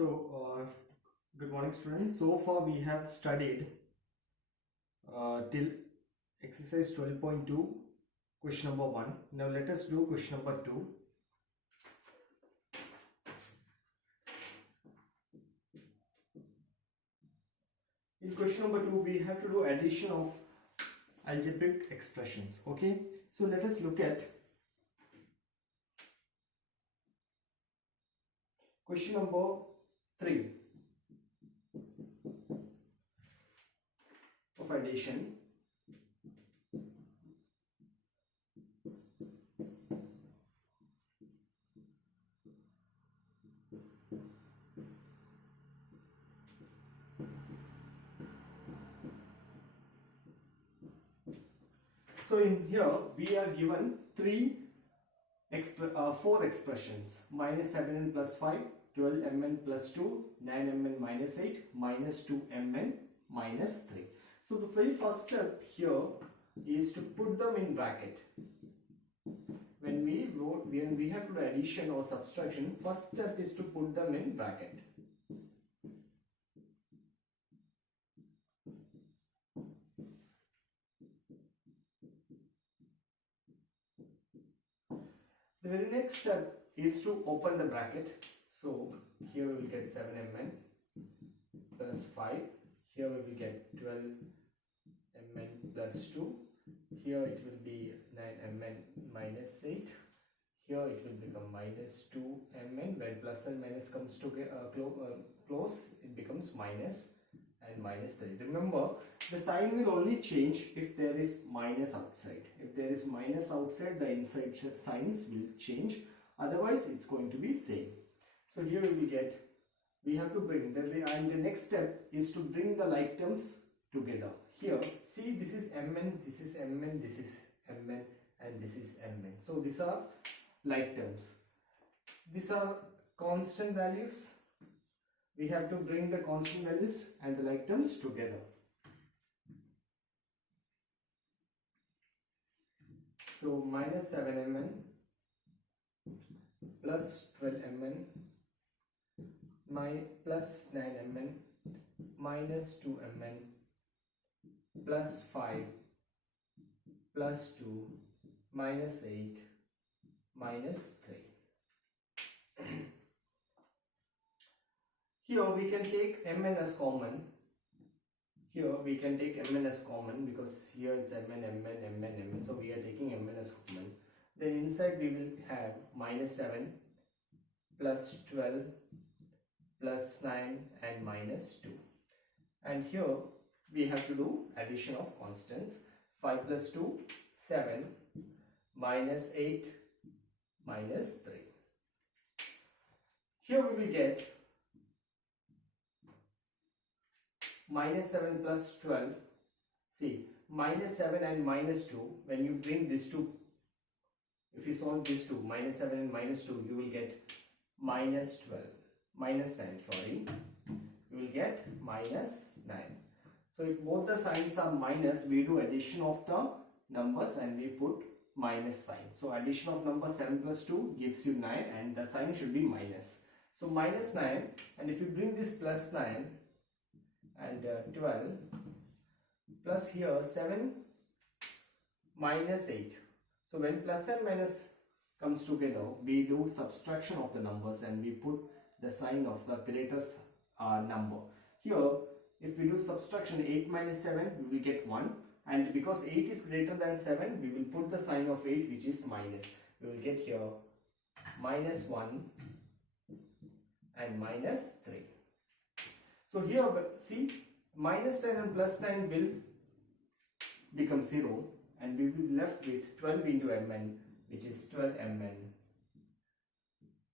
Good morning, students. So far we have studied till exercise 12.2, question number 1. Now let us do question number 2. In question number 2, we have to do addition of algebraic expressions. Okay, so let us look at question number 3 of addition. So in here we are given 4 expressions: minus 7n plus 5, 12mn plus 2, 9mn minus 8, minus 2mn minus 3. So the very first step here is to put them in bracket. When we have to do addition or subtraction, first step is to put them in bracket. The very next step is to open the bracket. So here we will get 7mn plus 5. Here we will get 12mn plus 2. Here it will be 9mn minus 8. Here it will become minus 2mn. When plus and minus comes together close, it becomes minus and minus 3. Remember, the sign will only change if there is minus outside. If there is minus outside, the inside signs will change. Otherwise, it's going to be same. So here we have to bring and the next step is to bring the like terms together. Here, see, this is mn, this is mn, this is mn, and this is mn. So these are like terms. These are constant values. We have to bring the constant values and the like terms together. So minus 7mn plus 12mn plus 9mn minus 2mn plus 5 plus 2 minus 8 minus 3. Here we can take mn as common. Here we can take mn as common because here it's mn, mn, mn, mn. So we are taking mn as common. Then inside we will have minus 7 plus 12 plus 9 and minus 2. And here we have to do addition of constants. 5 plus 2, 7, minus 8, minus 3. Here we will get minus 7 plus 12. See, minus 7 and minus 2, when you bring these two, if you solve these two, minus 7 and minus 2, you will get minus 9, sorry. You will get minus 9. So if both the signs are minus, we do addition of the numbers and we put minus sign. So addition of number 7 plus 2 gives you 9 and the sign should be minus. So minus 9, and if you bring this plus 9 and 12 plus here 7 minus 8. So when plus and minus comes together, we do subtraction of the numbers and we put the sign of the greatest number. Here, if we do subtraction, 8 minus 7, we will get 1. And because 8 is greater than 7, we will put the sign of 8, which is minus. We will get here minus 1 and minus 3. So here, see, minus 10 and plus 9 will become 0. And we will be left with 12 into mn, which is 12mn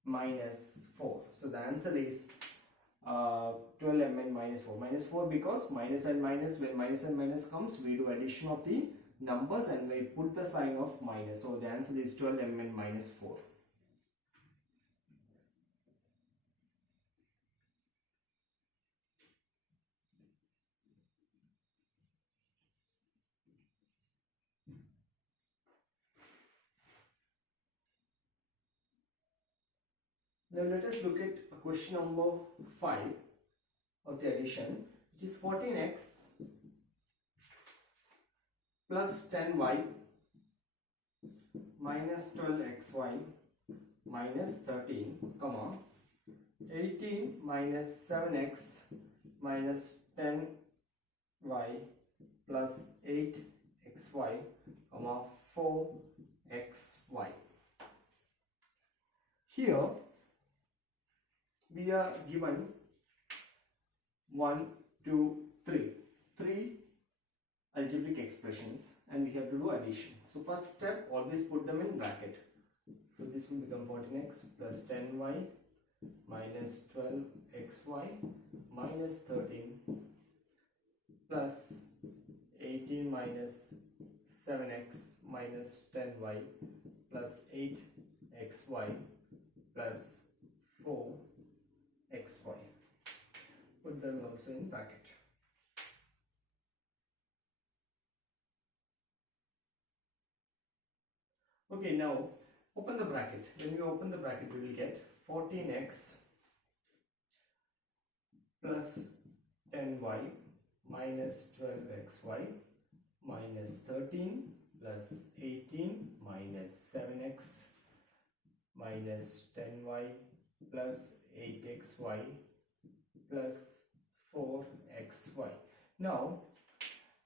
minus 4. So the answer is 12mn minus 4. Minus 4 because minus and minus, when minus and minus comes, we do addition of the numbers and we put the sign of minus. So the answer is 12mn minus 4. Now let us look at question number 5 of the addition, which is 14x plus 10y minus 12xy minus 13, comma 18 minus 7x minus 10y plus 8xy, comma 4xy. Here we are given 1, 2, 3 algebraic expressions, and we have to do addition. So first step, always put them in bracket. So this will become 14x plus 10y minus 12xy minus 13 plus 18 minus 7x minus 10y plus 8xy plus 4xy. Put them also in bracket. Okay, now open the bracket. When you open the bracket, we will get 14x plus 10y minus 12xy minus 13 plus 18 minus 7x minus 10y plus 8xy plus 4xy. Now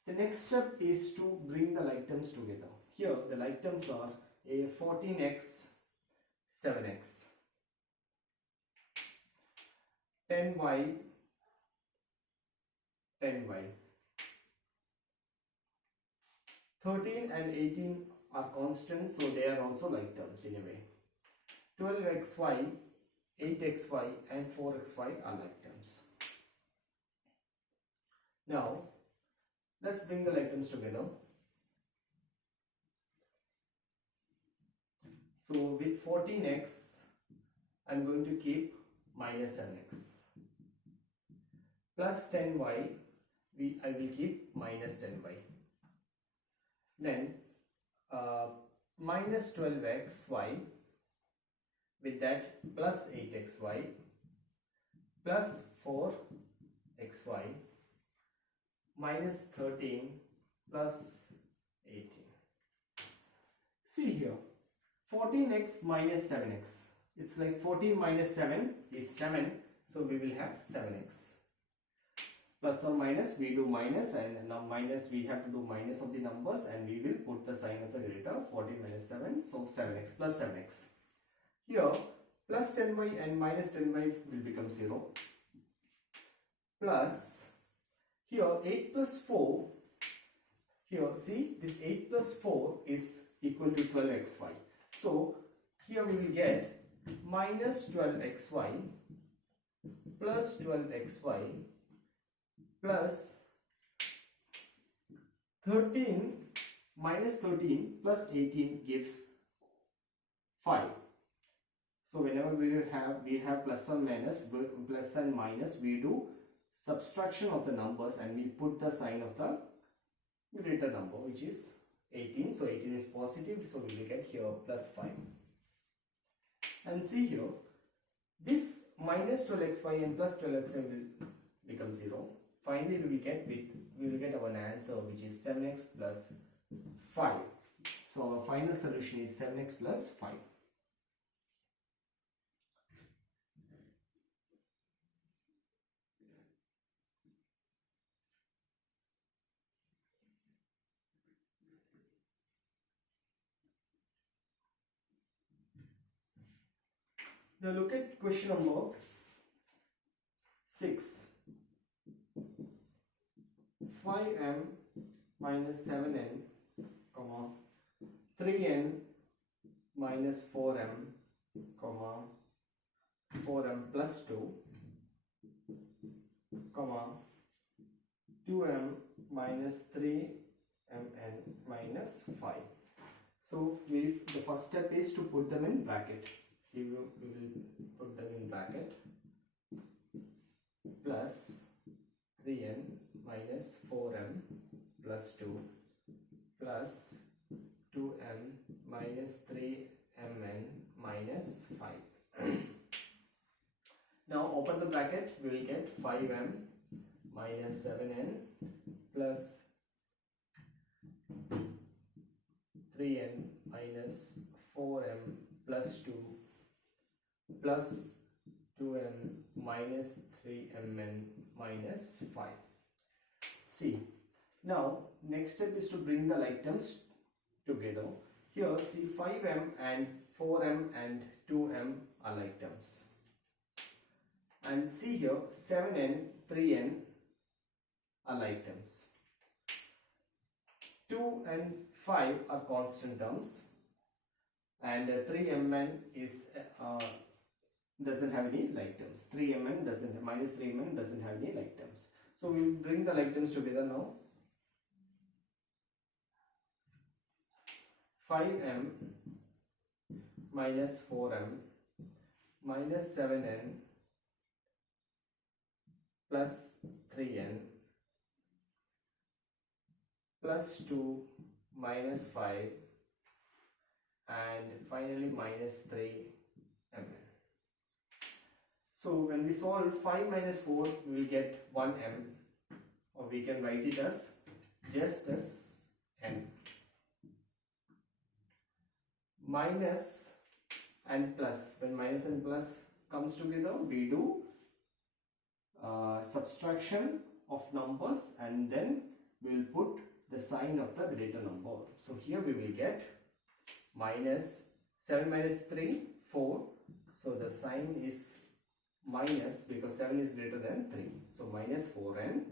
the next step is to bring the like terms together. Here the like terms are a 14x 7x, 10y 10y. 13 and 18 are constants, so they are also like terms in a way. 12xy, 8xy and 4xy are like terms. Now let's bring the like terms together. So with 14x I am going to keep minus 7x, plus 10y I will keep minus 10y. Then minus 12xy, with that plus 8xy plus 4xy minus 13 plus 18. See here, 14x minus 7x. It's like 14 minus 7 is 7, so we will have 7x. Plus or minus, we do minus, and now minus, we have to do minus of the numbers, and we will put the sign of the greater. 14 minus 7, so 7x plus 7x. Here plus 10y and minus 10y will become 0. Plus here 8 plus 4. Here see, this 8 plus 4 is equal to 12xy. So here we will get minus 12xy plus 12xy plus 13 minus 13 plus 18 gives 5. So whenever we have plus and minus, we do subtraction of the numbers and we put the sign of the greater number, which is 18. So 18 is positive, so we will get here plus 5. And see here, this minus 12xy and plus 12xy will become 0. Finally we will get our answer, which is 7x plus 5. So our final solution is 7x plus 5. Now look at question number 6. 5m minus 7n, 3n minus 4m, 4m plus 2, 2m minus 3mn minus 5. So the first step is to put them in bracket. We will put them in bracket. Plus 3n minus 4m plus 2 plus 2m minus 3mn minus 5. Now open the bracket, we will get 5m minus 7n plus 3n minus 4m plus 2 plus 2m minus 3mn minus 5. See, now next step is to bring the like terms together. Here see 5m and 4m and 2m are like terms. And see here 7n, 3n are like terms. 2 and 5 are constant terms, and 3mn is doesn't have any like terms. 3mn doesn't, minus 3mn doesn't have any like terms. So we will bring the like terms together now. 5m minus 4m minus 7n plus 3n plus 2 minus 5 and finally minus 3mn. So when we solve 5 minus 4, we will get 1m, or we can write it as just as m. Minus and plus, when minus and plus comes together, we do subtraction of numbers and then we will put the sign of the greater number. So here we will get minus 7 minus 3, 4. So the sign is minus because 7 is greater than 3. So minus 4n.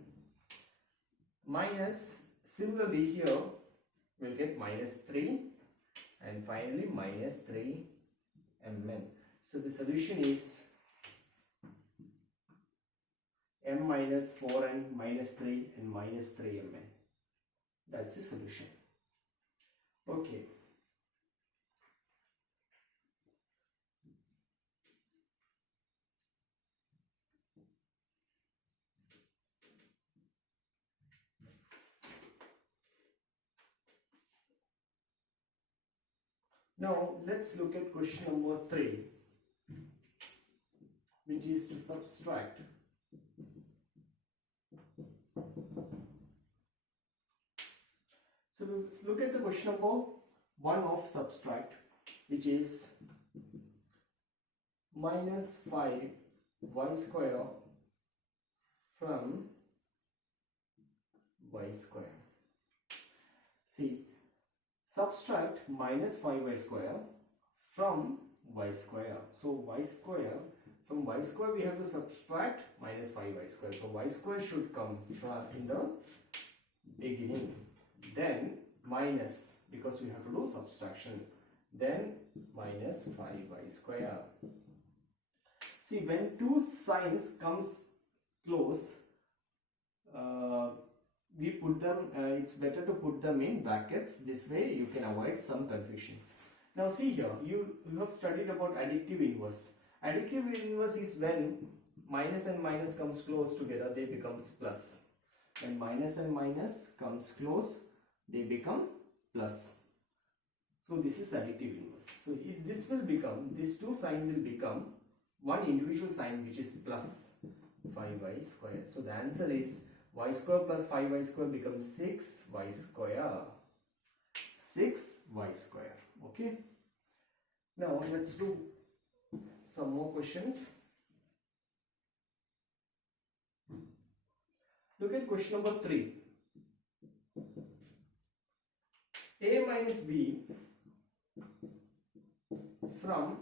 Minus, similarly here we will get minus 3 and finally minus 3mn. So the solution is m minus 4n minus 3 and minus 3mn. That's the solution. Okay. Now let's look at question number 3, which is to subtract. So let's look at the question number 1 of subtract, which is minus 5y square from y square. See, subtract minus 5y square from y square. So y square, from y square we have to subtract minus 5y square. So y square should come from in the beginning. Then minus, because we have to do subtraction. Then minus 5y square. See, when two signs comes close, we put them, it's better to put them in brackets. This way you can avoid some confusions. Now see here, you have studied about additive inverse. Additive inverse is when minus and minus comes close together, they becomes plus. When minus and minus comes close, they become plus. So this is additive inverse. So this will become, these two signs will become one individual sign, which is plus 5y square. So the answer is y square plus 5y square becomes 6y square. 6y square. Okay. Now let's do some more questions. Look at question number 3. A minus b from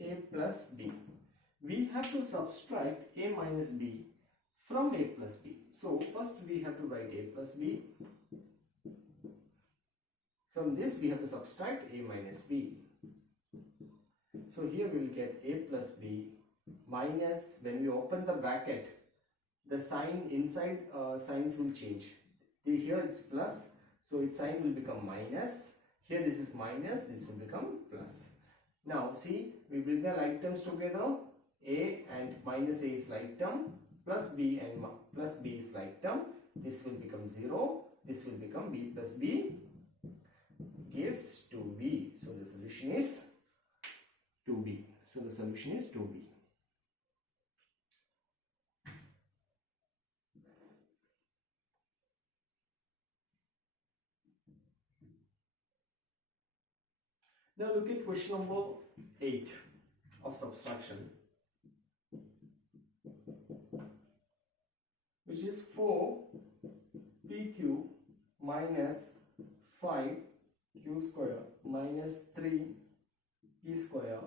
a plus b. We have to subtract a minus b from a plus b. So first we have to write a plus b. From this we have to subtract a minus b. So here we will get a plus b minus, when we open the bracket, the sign inside signs will change. Here it's plus, so its sign will become minus. Here this is minus, this will become plus. Now see, we bring the like terms together. A and minus a is like term, plus b and plus b is like term. This will become 0. This will become b plus b gives 2b. So the solution is 2b. So the solution is 2b. Now look at question number 8 of subtraction, which is 4pq minus 5q square minus 3p square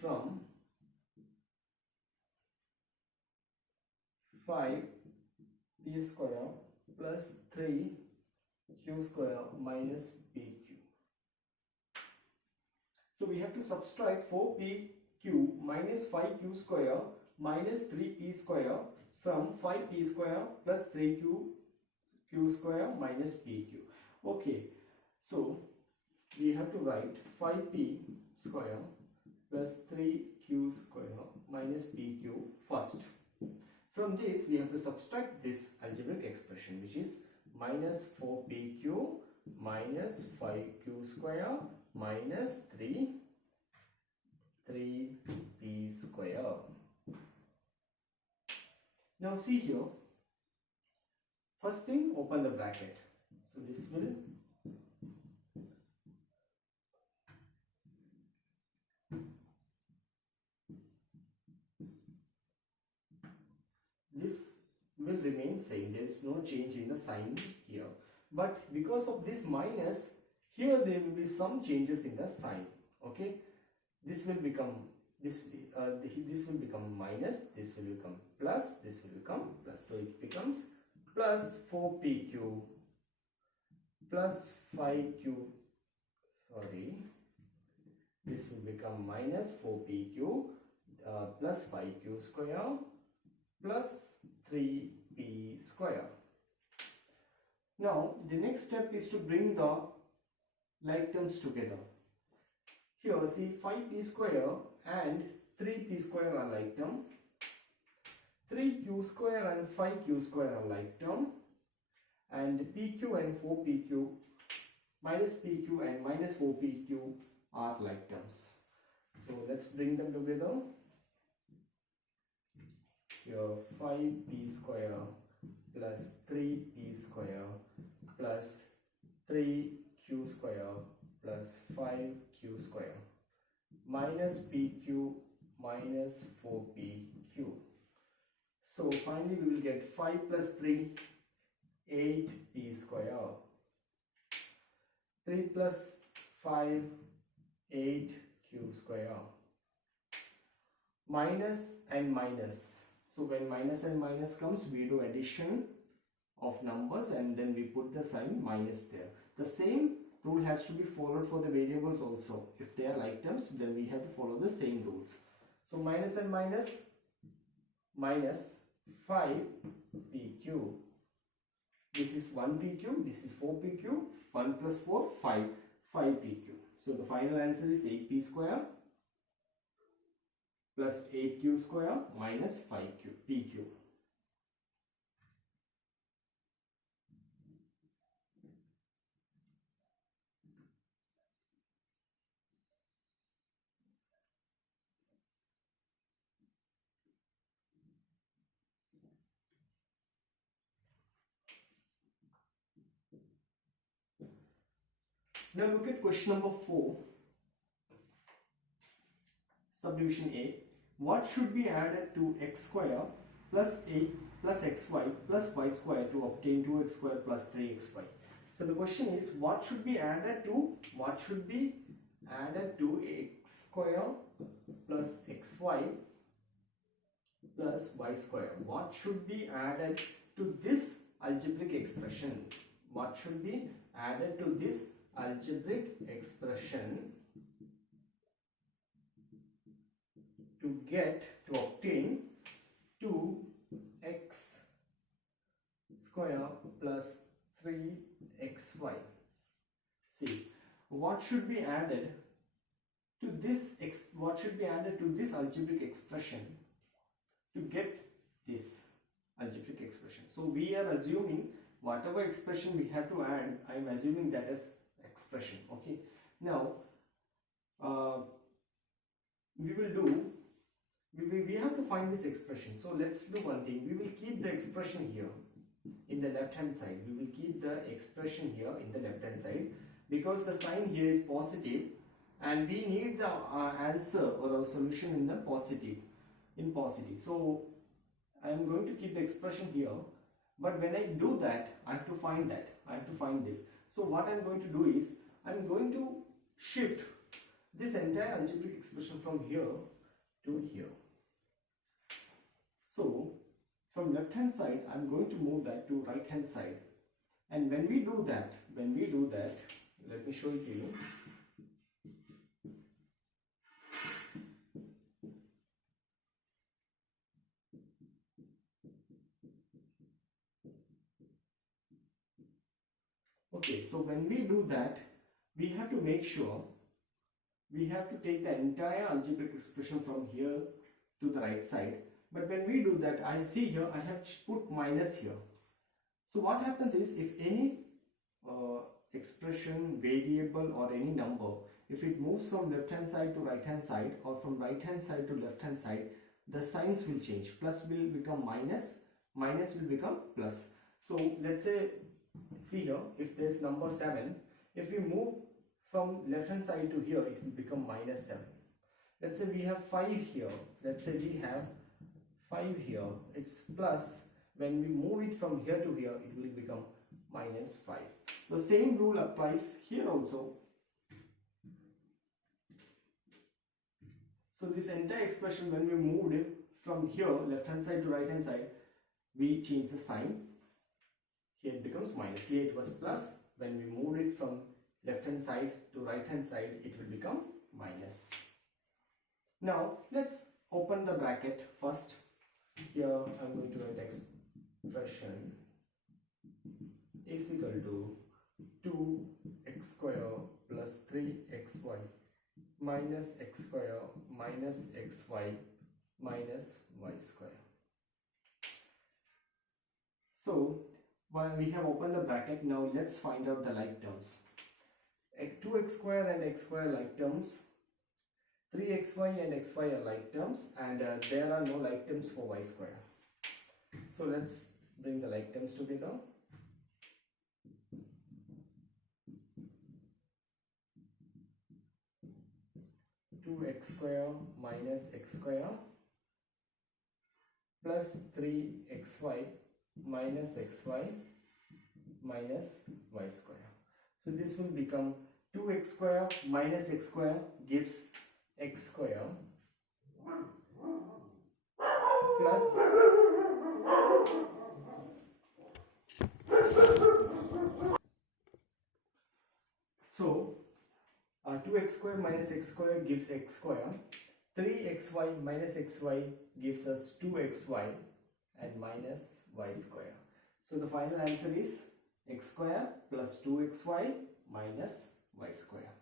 from 5p square plus 3q square minus pq. So we have to subtract 4pq minus 5q square minus 3p square from 5p square plus 3q square minus pq. Okay, so we have to write 5p square plus 3q square minus pq first. From this we have to subtract this algebraic expression, which is minus 4pq minus 5q square minus 3p square. Now see here, first thing, open the bracket. So this will remain same. There is no change in the sign here, but because of this minus, here there will be some changes in the sign. Okay, this will become this will become minus, this will become plus, this will become plus. So it becomes plus 4pq plus 5q, sorry, this will become minus 4pq plus 5q square plus 3p square. Now the next step is to bring the like terms together. Here see, 5p square and 3p square are like term, 3q square and 5q square are like term, and pq and 4pq, minus pq and minus 4pq are like terms. So let's bring them together. Here 5p square plus 3p square plus 3q square plus 5q square minus pq minus 4pq. So finally we will get 5 plus 3, 8p square, 3 plus 5, 8q square, minus and minus. So when minus and minus comes, we do addition of numbers and then we put the sign minus there. The same rule has to be followed for the variables also. If they are like terms, then we have to follow the same rules. So minus and minus, minus 5pq. This is 1pq, this is 4pq, 1 plus 4, 5pq. So the final answer is 8p square plus 8q square minus 5pq. Now look at question number 4, subdivision A. What should be added to x square plus 8 plus xy plus y square to obtain 2x square plus 3xy? So the question is, what should be added to x square plus xy plus y square? What should be added to this algebraic expression? What should be added to this algebraic expression to obtain 2x square plus 3xy? See, what should be added to this algebraic expression to get this algebraic expression? So we are assuming whatever expression we have to add, I am assuming that as expression. Okay, now we will do, we have to find this expression. So let's do one thing. We will keep the expression here in the left hand side. We will keep the expression here in the left hand side because the sign here is positive and we need the answer or a solution in the positive, So I am going to keep the expression here, but when I do that, I have to find this. So what I am going to do is, I am going to shift this entire algebraic expression from here to here. So from left hand side, I am going to move that to right hand side. And when we do that, let me show it to you. Okay, so when we do that, we have to make sure we have to take the entire algebraic expression from here to the right side. But when we do that, I see here I have put minus here. So what happens is, if any expression, variable or any number, if it moves from left hand side to right hand side or from right hand side to left hand side, the signs will change. Plus will become minus, minus will become plus. So let's say, see here, if there's number 7, if we move from left hand side to here, it will become minus 7. Let's say we have 5 here. Let's say we have 5 here. It's plus. When we move it from here to here, it will become minus 5. The same rule applies here also. So this entire expression, when we moved it from here, left hand side to right hand side, we change the sign. Here it becomes minus. Here it was plus. When we moved it from left hand side to right hand side, it will become minus. Now let's open the bracket first. Here I am going to write expression is equal to 2x square plus 3xy minus x square minus xy minus y square. So while we have opened the bracket, now let's find out the like terms. 2x square and x square like terms, 3xy and xy are like terms, and there are no like terms for y square. So let's bring the like terms together. X square minus x square plus 3xy minus xy minus y square. So this will become 2x square minus x square gives x square plus so 2x square minus x square gives x square. 3xy minus xy gives us 2xy and minus y square. So the final answer is x square plus 2xy minus y square.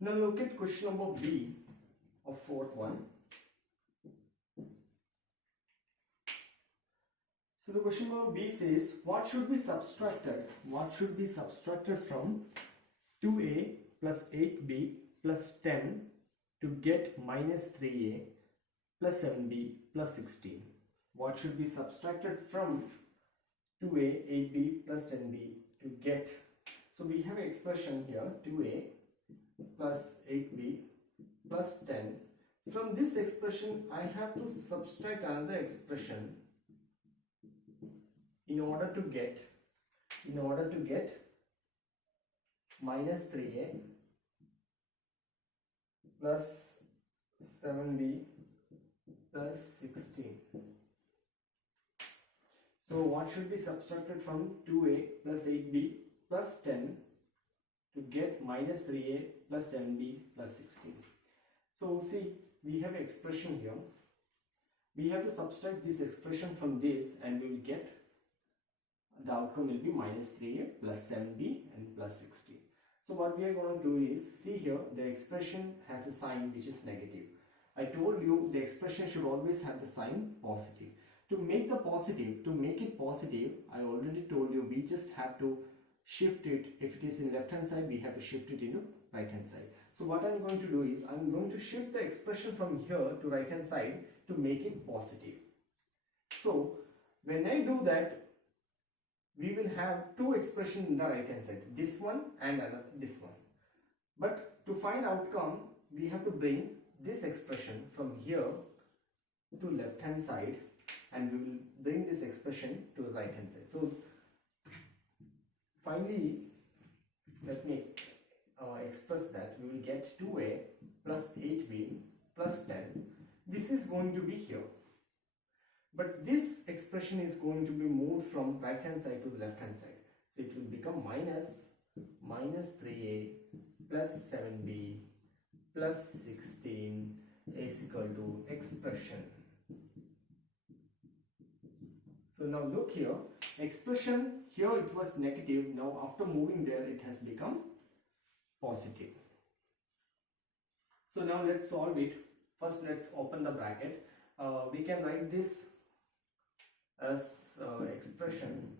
Now look at question number B of fourth one. So the question number B says, what should be subtracted? What should be subtracted from 2a plus 8b plus 10 to get minus 3a plus 7b plus 16? What should be subtracted from 2a, 8b plus 10b to get? So we have an expression here, 2a plus 8b plus 10. From this expression, I have to subtract another expression in order to get minus 3a plus 7b plus 16. So what should be subtracted from 2a plus 8b plus 10 to get minus 3a plus 7b plus 16? So see, we have an expression here. We have to subtract this expression from this and we will get, the outcome will be minus 3a plus 7b and plus 16. So what we are going to do is, see here, the expression has a sign which is negative. I told you the expression should always have the sign positive. to make it positive, I already told you we just have to shift it. If it is in left hand side, we have to shift it into right hand side. So what I'm going to do is I'm going to shift the expression from here to right hand side to make it positive. So when I do that, we will have two expressions in the right hand side, this one and this one. But to find outcome, we have to bring this expression from here to left hand side, and we will bring this expression to the right hand side. So finally, let me express that. We will get 2a plus 8b plus 10. This is going to be here, but this expression is going to be moved from right hand side to the left hand side. So it will become minus 3a plus 7b plus 16 is equal to expression. So now look here, expression here it was negative, now after moving there it has become positive. So now let's solve it. First let's open the bracket. We can write this as expression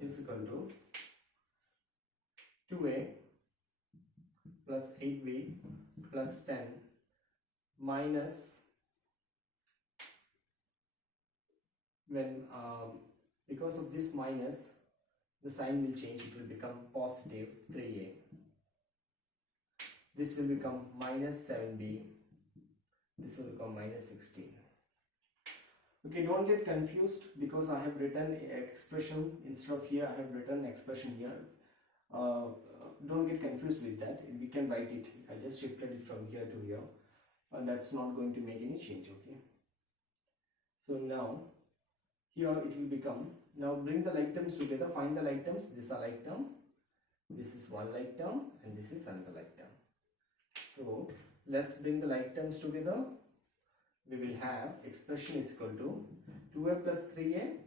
is equal to 2a plus 8b plus 10 minus, when because of this minus, the sign will change, it will become positive 3a. This will become minus 7b, this will become minus 16. Okay, don't get confused because I have written expression instead of here, I have written expression here. Don't get confused with that. We can write it. I just shifted it from here to here, and that's not going to make any change. Okay, so now here it will become, now bring the like terms together, find the like terms. This is a like term, this is one like term, and this is another like term. So let's bring the like terms together. We will have expression is equal to 2a plus 3a,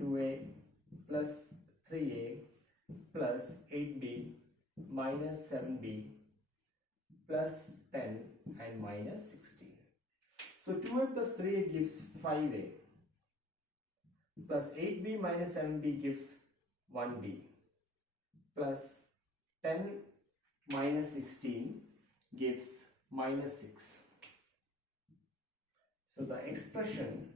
2a plus 3a plus 8b minus 7b plus 10 and minus 16. So 2a plus 3a gives 5a plus 8b minus 7b gives 1b plus 10 minus 16 gives minus 6. So the expression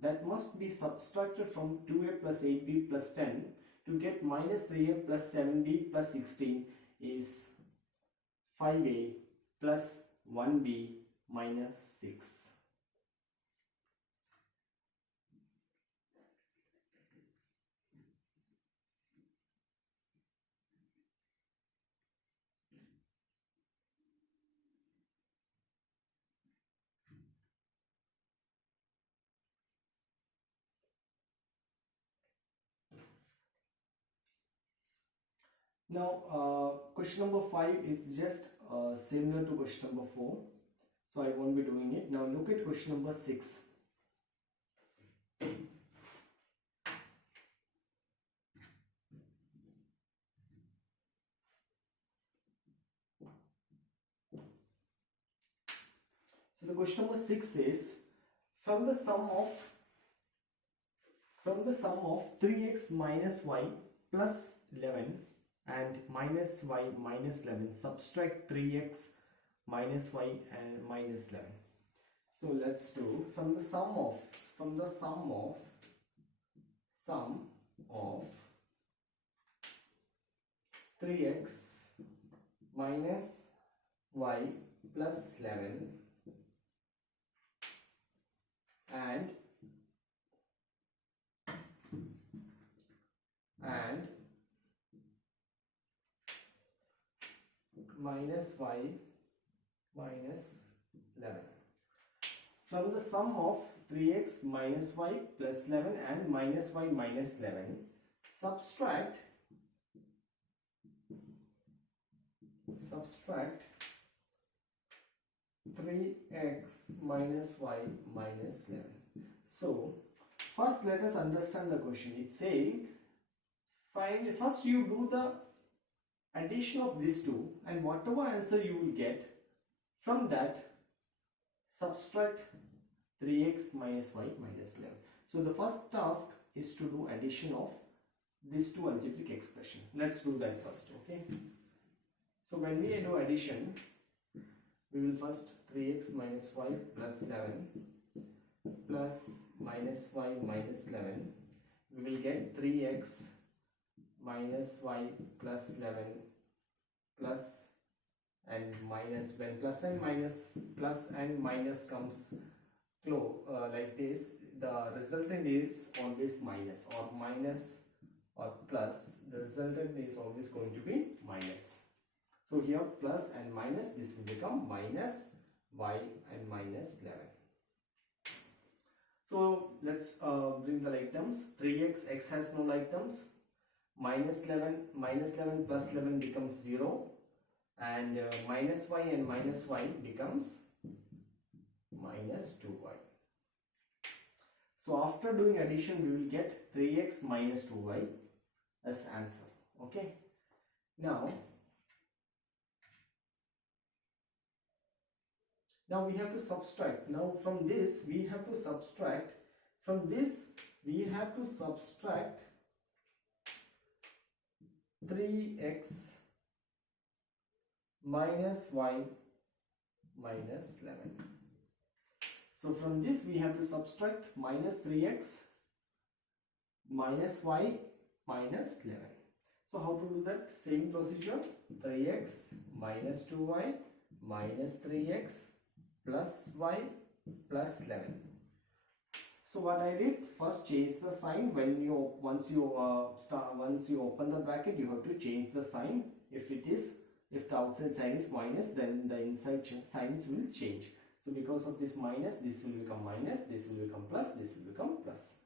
that must be subtracted from 2a plus 8b plus 10 to get minus 3a plus 7b plus 16 is 5a plus 1b minus 6. Now question number 5 is just similar to question number 4, so I won't be doing it. Now look at question number 6. So the question number 6 is, from the sum of 3x minus y plus 11 and minus y minus 11, subtract 3x minus y and minus 11. So let's do from the sum of 3x minus y plus 11 and minus y minus 11. From the sum of 3x minus y plus 11 and minus y minus 11, subtract 3x minus y minus 11. So first let us understand the question. It's saying first you do the addition of these two, and whatever answer you will get from that, subtract 3x minus y minus 11. So the first task is to do addition of these two algebraic expression. Let's do that first. Okay, so when we do addition, we will first 3x minus y plus 11 plus minus y minus 11, we will get 3x minus y plus 11 plus and minus. When plus and minus comes like this, the resultant is always minus, or minus or plus, the resultant is always going to be minus. So here plus and minus, this will become minus y and minus 11. So let's bring the like terms. 3x, x has no like terms. Minus 11 plus 11 becomes 0, and minus y and minus y becomes minus 2y. So after doing addition, we will get 3x minus 2y as answer. Okay, now we have to subtract. Now from this we have to subtract, 3x minus y minus 11. So from this we have to subtract minus 3x minus y minus 11. So how to do that? Same procedure. 3x minus 2y minus 3x plus y plus 11. So what I did, first change the sign. Once you open the bracket, you have to change the sign. If the outside sign is minus, then the inside signs will change. So because of this minus, this will become minus, this will become plus, this will become plus.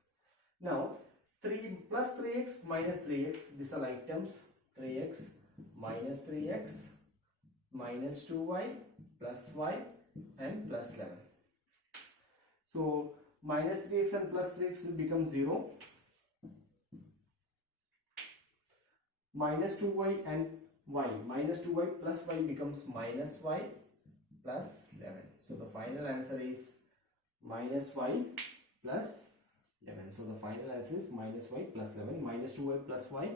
Now 3 plus 3x minus 3x, these are like terms. 3x minus 3x minus 2y plus y and plus 11. So minus 3x and plus 3x will become 0. Minus 2y and y, minus 2y plus y becomes minus y plus 11. So the final answer is minus y plus 11. So the final answer is minus y plus 11. Minus 2y plus y,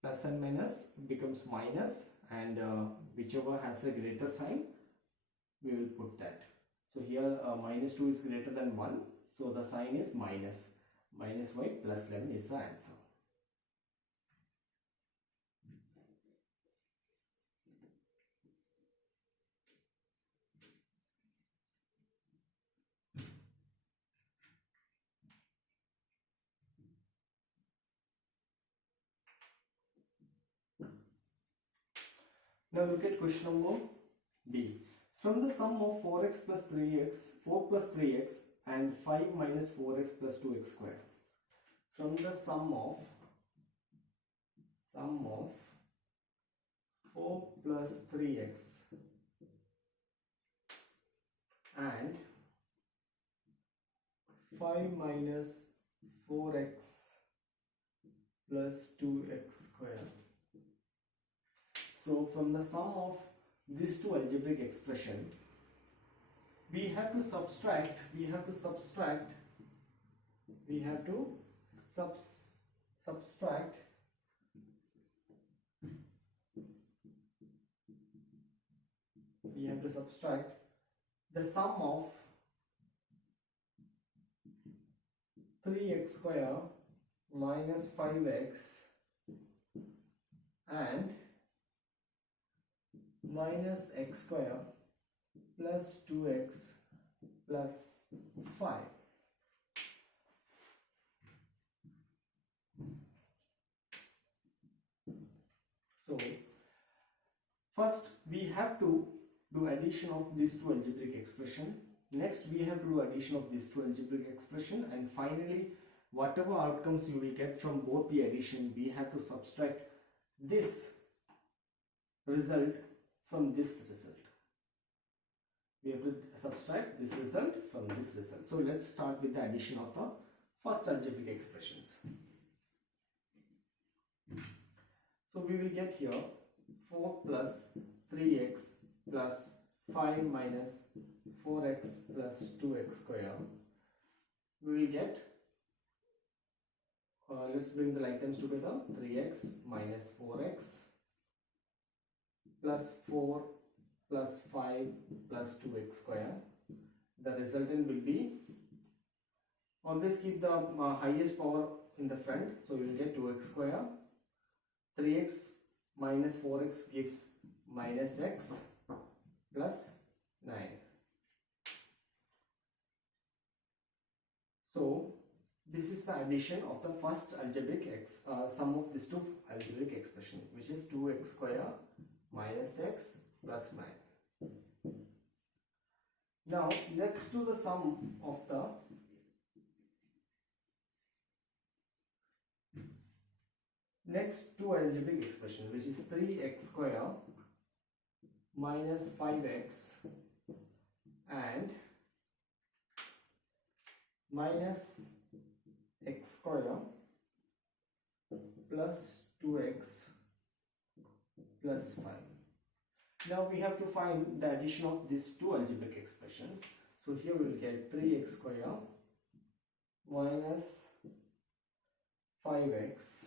plus and minus becomes minus, and whichever has a greater sign, we will put that. So here minus 2 is greater than 1, so the sign is minus. Minus y plus 11 is the answer. Now look at question number B. From the sum of 4x plus 3x, 4 plus 3x and 5 minus 4x plus 2x square. From the sum of 4 plus 3x and 5 minus 4x plus 2x square. So from the sum of these two algebraic expression, we have to subtract the sum of 3x square minus 5x and minus x square plus 2x plus 5. So first we have to do addition of these two algebraic expression. Next we have to do addition of these two algebraic expression, and finally whatever outcomes you will get from both the addition, we have to subtract this result from this result. We have to subtract this result from this result. So let's start with the addition of the first algebraic expressions. So we will get here 4 plus 3x plus 5 minus 4x plus 2x square, we will get, let's bring the like terms together, 3x minus 4x plus 4 plus 5 plus 2x square. The resultant will be, always keep the highest power in the front, so you will get 2x square. 3x minus 4x gives minus x plus 9. So this is the addition of the first algebraic sum of these two algebraic expressions, which is 2x square minus x plus 9. Now let's do the sum of the next two algebraic expressions, which is 3x square minus 5x and minus x square plus 2x plus 5. Now we have to find the addition of these two algebraic expressions. So here we will get 3x square minus 5x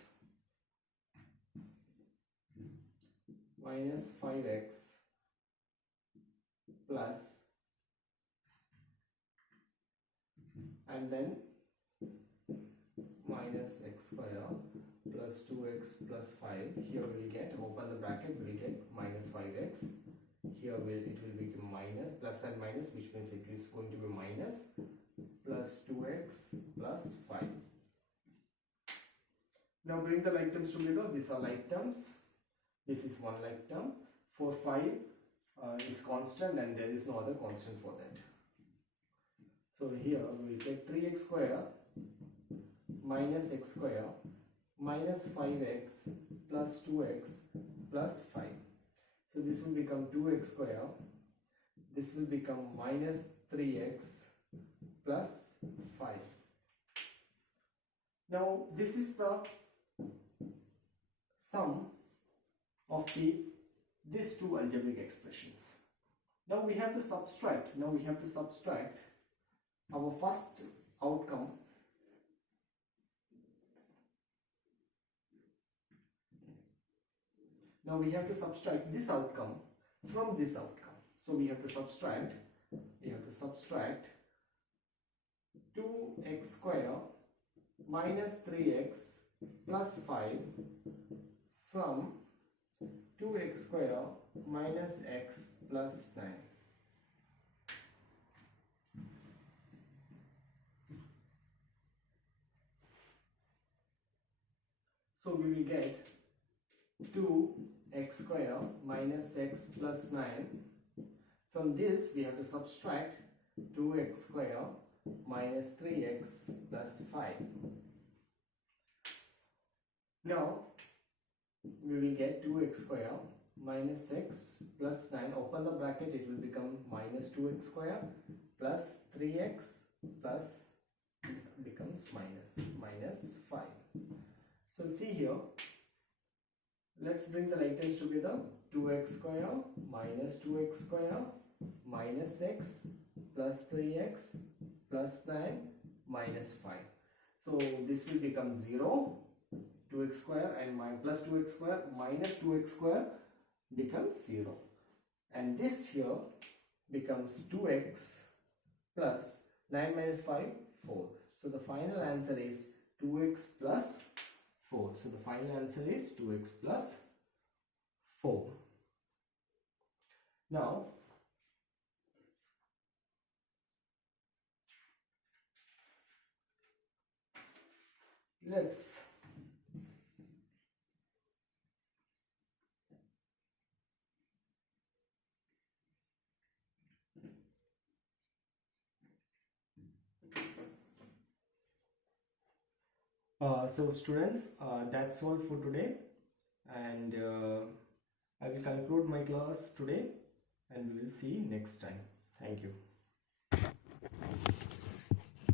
minus 5x plus, and then minus x square plus 2x plus 5. Here we will get, open the bracket, we will get minus 5x. Here it will become minus, plus and minus, which means it is going to be minus plus 2x plus 5. Now bring the like terms together. These are like terms. This is one like term. For 5 is constant and there is no other constant for that. So here we will get 3x square minus x square minus 5x plus 2x plus 5. So this will become 2x square. This will become minus 3x plus 5. Now this is the sum of these two algebraic expressions. Now we have to subtract. Our first outcome. Now we have to subtract this outcome from this outcome. So we have to subtract 2x square minus 3x plus 5 from 2x square minus x plus 9. So we will get 2x square minus x plus 9. From this we have to subtract 2x square minus 3x plus 5. Now we will get 2x square minus x plus 9. Open the bracket, it will become minus 2x square plus 3x plus becomes minus 5. So see here, let's bring the like terms together. 2x square minus 2x square minus x plus 3x plus 9 minus 5. So this will become 0. 2x square and plus 2x square minus 2x square becomes 0. And this here becomes 2x plus 9 minus 5, 4. So the final answer is 2x plus 4. So the final answer is 2x plus 4. Now let's so students, that's all for today, and I will conclude my class today and we will see next time. Thank you.